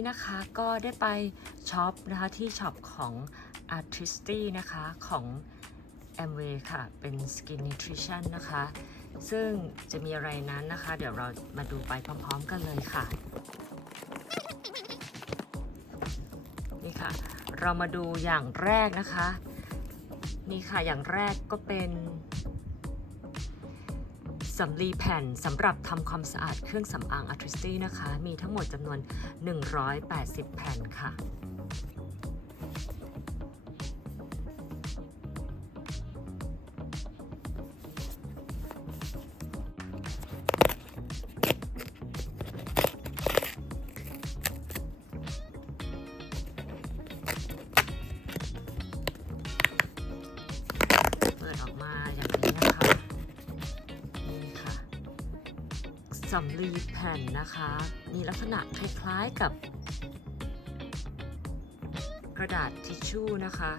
นี้นะคะก็ได้ไปช็อปนะคะที่ช็อปของ Artisty นะคะของ Amway ค่ะ เป็น Skin Nutrition นะคะ ซึ่งจะมีอะไรนั้นนะคะ เดี๋ยวเรามาดูไปพร้อมๆกันเลยค่ะ นี่ค่ะ เรามาดูอย่างแรกนะคะ นี่ค่ะอย่างแรกก็เป็น สำลีแผ่นสำหรับทำความสะอาดเครื่องสำอางอัติสตี้นะคะ มีทั้งหมดจำนวน 180 แผ่นค่ะ สำลีแผ่นนะคะ มีลักษณะคล้ายๆกับ กระดาษทิชชู่นะคะ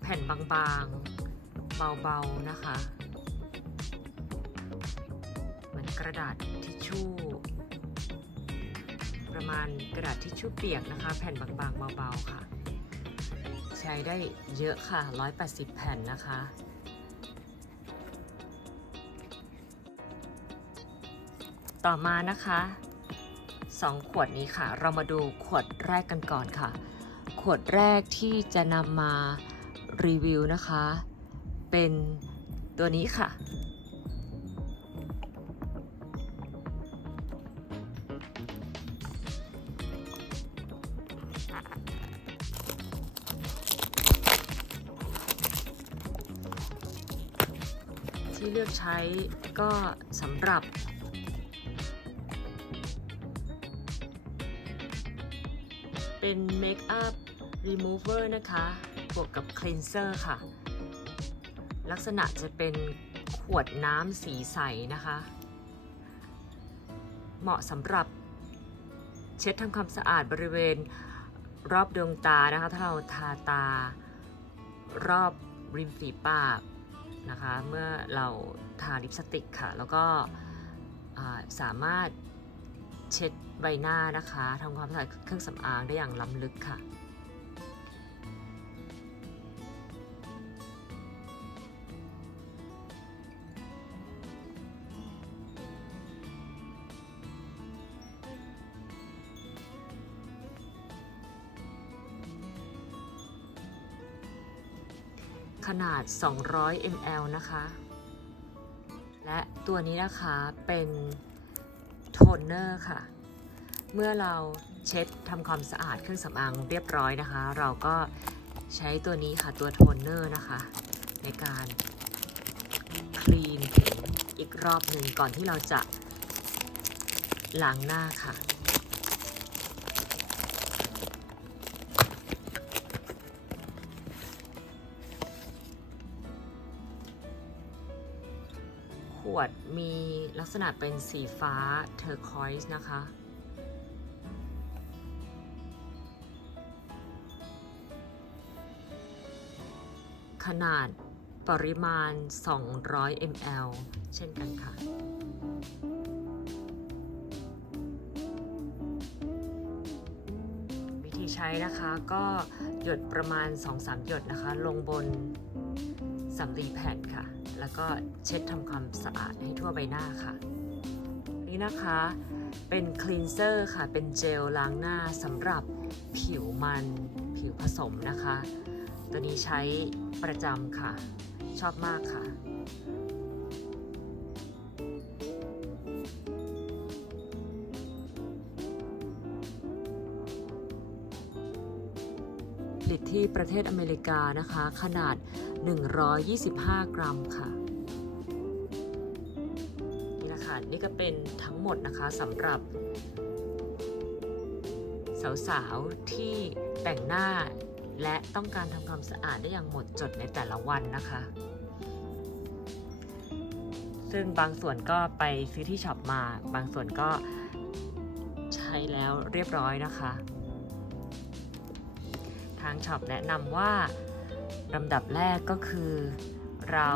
แผ่นบางๆ เบาๆนะคะ เหมือนกระดาษทิชชู่ ประมาณกระดาษทิชชู่เปียกนะคะ แผ่นบางๆ เบาๆ ค่ะ ใช้ได้เยอะค่ะ 180 แผ่นนะคะ ต่อมานะคะ2ขวดนี้ค่ะ เรามาดูขวดแรกกันก่อนค่ะ ขวดแรกที่จะนำมารีวิวนะคะ เป็นตัวนี้ค่ะ ที่เลือกใช้ก็สำหรับ เป็นเมคอัพรีมูเวอร์นะคะบวกกับคลีนเซอร์ค่ะ ลักษณะจะเป็นขวดน้ำสีใสนะคะ เหมาะสำหรับเช็ดทำความสะอาดบริเวณรอบดวงตานะคะ ถ้าเราทาตารอบริมฝีปากนะคะ เมื่อเราทาลิปสติกค่ะ แล้วก็สามารถ เช็ดใบหน้านะคะทำความสะอาดเครื่องสำอางได้อย่างล้ำลึกค่ะ ขนาด 200 ml นะคะ และตัวนี้นะคะเป็น โทนเนอร์ค่ะ เมื่อเราเช็ดทำความสะอาดเครื่องสำอางเรียบร้อยนะคะ เราก็ใช้ตัวนี้ค่ะตัวโทนเนอร์นะคะ ในการคลีนผิวอีกรอบหนึ่งก่อนที่เราจะล้างหน้าค่ะ วดมีลักษณะเป็นสีฟ้าเทอร์คอยส์นะคะ ขนาดปริมาณ 200 ml เช่นกันค่ะวิธีใช้นะคะก็หยดประมาณ 2-3 หยดนะคะ ลงบน สำลีแผ่นค่ะ แล้วก็เช็ดทำความสะอาดให้ทั่วใบหน้าค่ะ นี่นะคะเป็นคลีนเซอร์ค่ะ เป็นเจลล้างหน้าสำหรับผิวมันผิวผสมนะคะ ตัวนี้ใช้ประจำค่ะ ชอบมากค่ะ ผลิตที่ประเทศอเมริกานะคะ ขนาด 125 กรัมค่ะ นี่นะคะ นี่ก็เป็นทั้งหมดนะคะสำหรับ สาวๆ ที่แต่งหน้าและต้องการทำความสะอาดได้อย่างหมดจดในแต่ละวันนะคะ ซึ่งบางส่วนก็ไปซื้อที่ช็อปมา บางส่วนก็ใช้แล้วเรียบร้อยนะคะางช็อปแนะนำว่าลำดับแรกก็คือเรา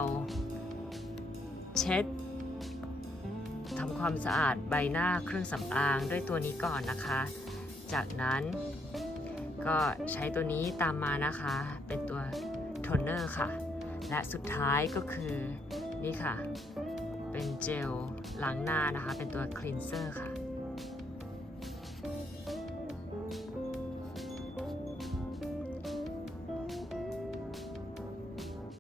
เช็ดทำความสะอาดใบหน้าเครื่องสำอางด้วยตัวนี้ก่อนนะคะ จากนั้นก็ใช้ตัวนี้ตามมานะคะ เป็นตัวโทนเนอร์ค่ะ และสุดท้ายก็คือนี่ค่ะ เป็นเจลล้างหน้านะคะ เป็นตัวคลีนเซอร์ค่ะ